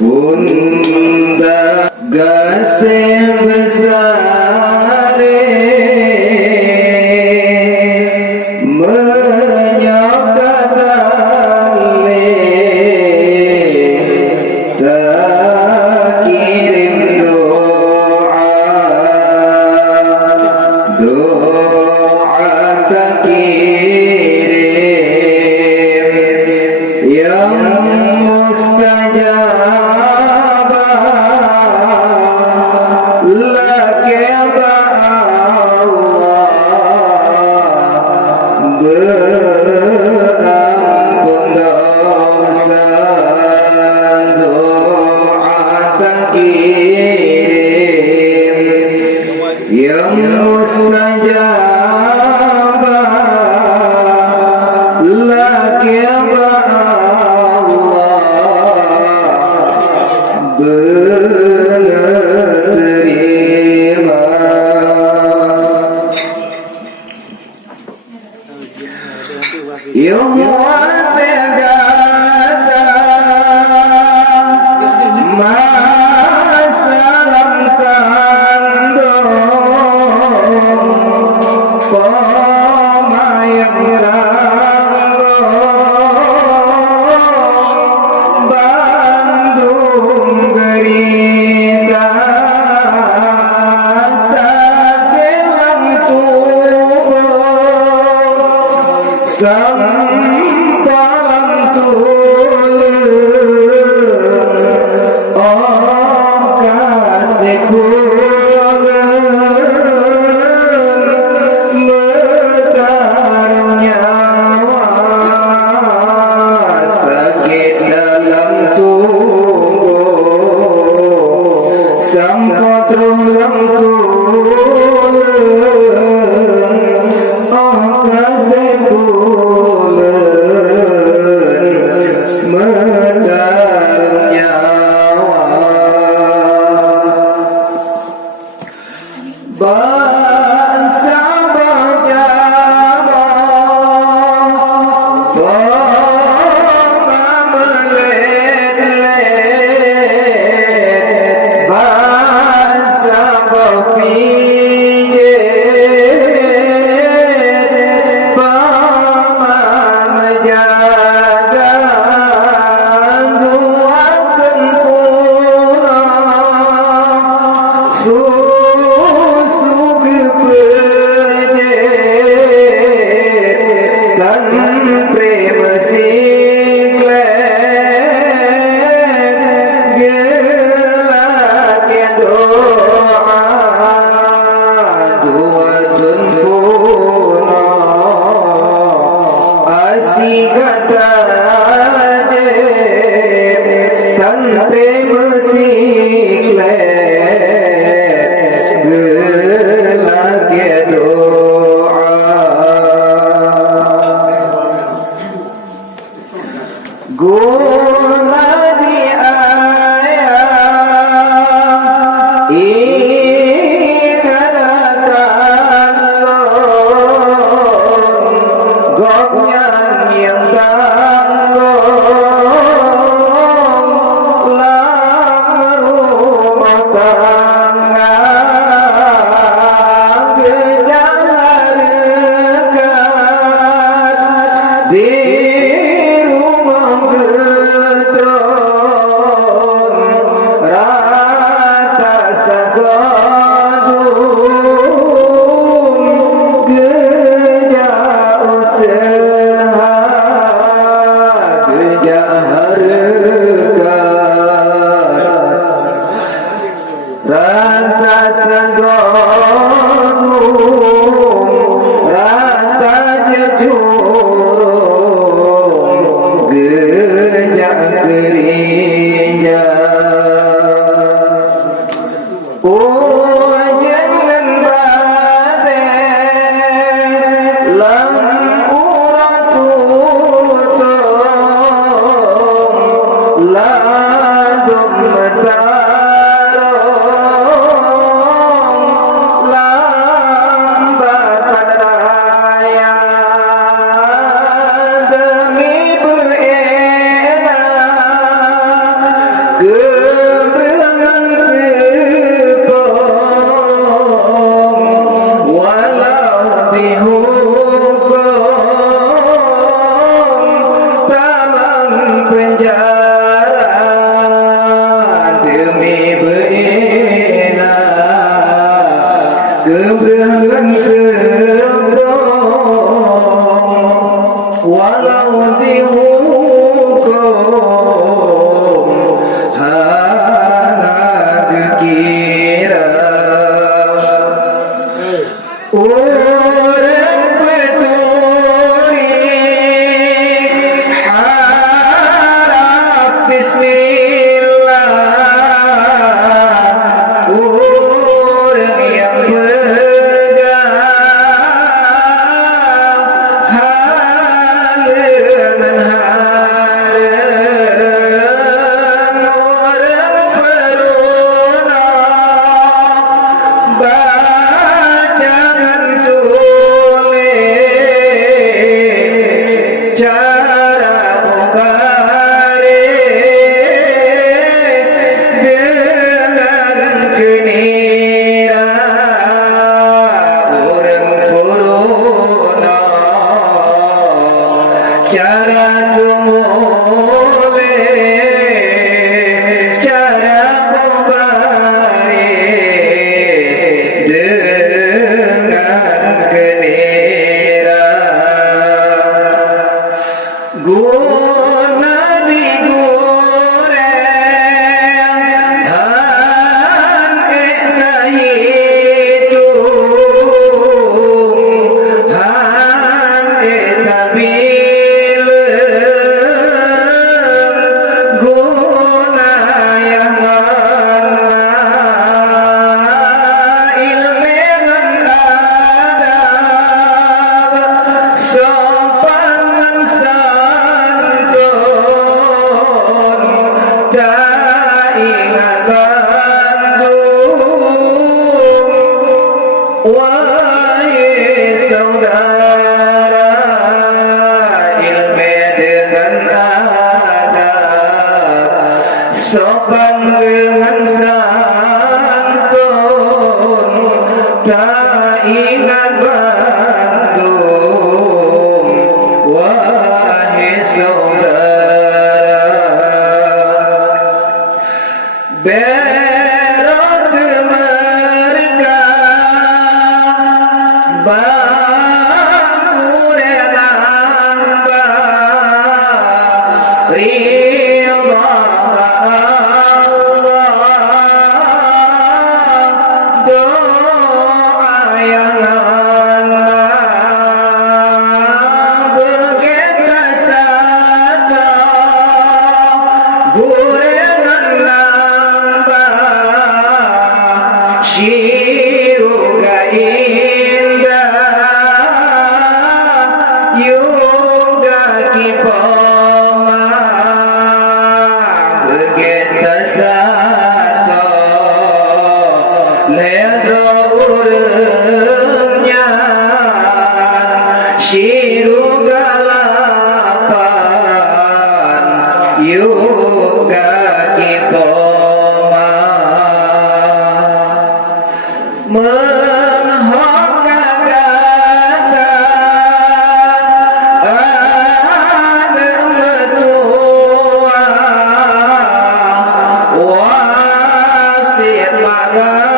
Bunda gasih besar menyokat tali tak kirim doa tak kirim yang mustajab laki Allah berampun dosa doa tak kirim yang mustajab laki Allah benar terima. Yang tegata masalam kandung pemayang tanggung Bandung gerita sakelam tubuh sampalam tulung oh kasih kulung metar nyawa sakit dalam tubuh sampot rulang tulung oh kasih kulung metar nyawa. Bangsa berjabang Foma melelet Bangsa berpijit Foma menjaga Duakan punah susu kepejit dan prema siklet gelak doa dua dun punah asik kata dan prema siklet gelak doa guna di ayam ikatakan long goknyan yang tanggung Keberangan tepung walau dihukum taman penjara demi berenak. Keberangan tepung walau dihukum hana dikira orang peturi harap bismillah orang yang pegang halangan haram orang peruna bacangan tulis cara membalik dengan kenira orang corona cara tumulih cara membalik dengan kenira guna digoreng han eta hitung han eta bilem guna yang mana ilmu ngan adab sopan ngan santun tak ingat Bandung wahai saudara ilmu dengan adab sopan dengan santun tak ingat Bandung wahai saudara berot mereka bakurenan ba ridha Allah doa yang begitu sata gorengan nambah siruga indah yoga kipoma begitu sata ledro urengnya siruga lapan yoga kipoma menghokka gata ada metua wasit maga